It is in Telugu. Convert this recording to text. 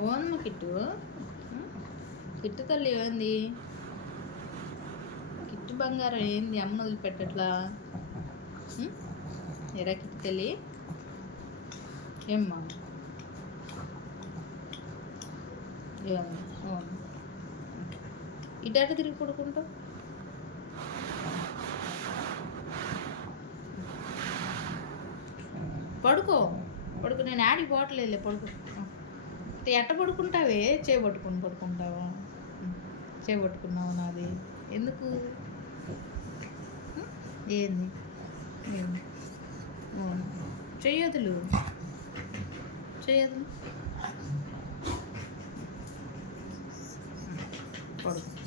ఓన్మ కిట్టు? కిట్టు తల్లి ఏంది? కిట్టు బంగారం ఏంది? అమ్మ వదిలిపెట్టట్లా? ఎరా కిట్టు తల్లి? ఏమ్మా? ఏమమ్మా అవును ఇటు తిరిగి పడుకుంటావు? పడుకో. పడుకో నేను ఆడికి పోవట్లేదులే పడుకో. ఎట్ట పడుకుంటావే? చేపట్టుకుని పడుకుంటావా? చేపట్టుకున్నావు నాది? ఎందుకు? ఏంది? చెయ్యదులు చెయ్యదు పడుకు.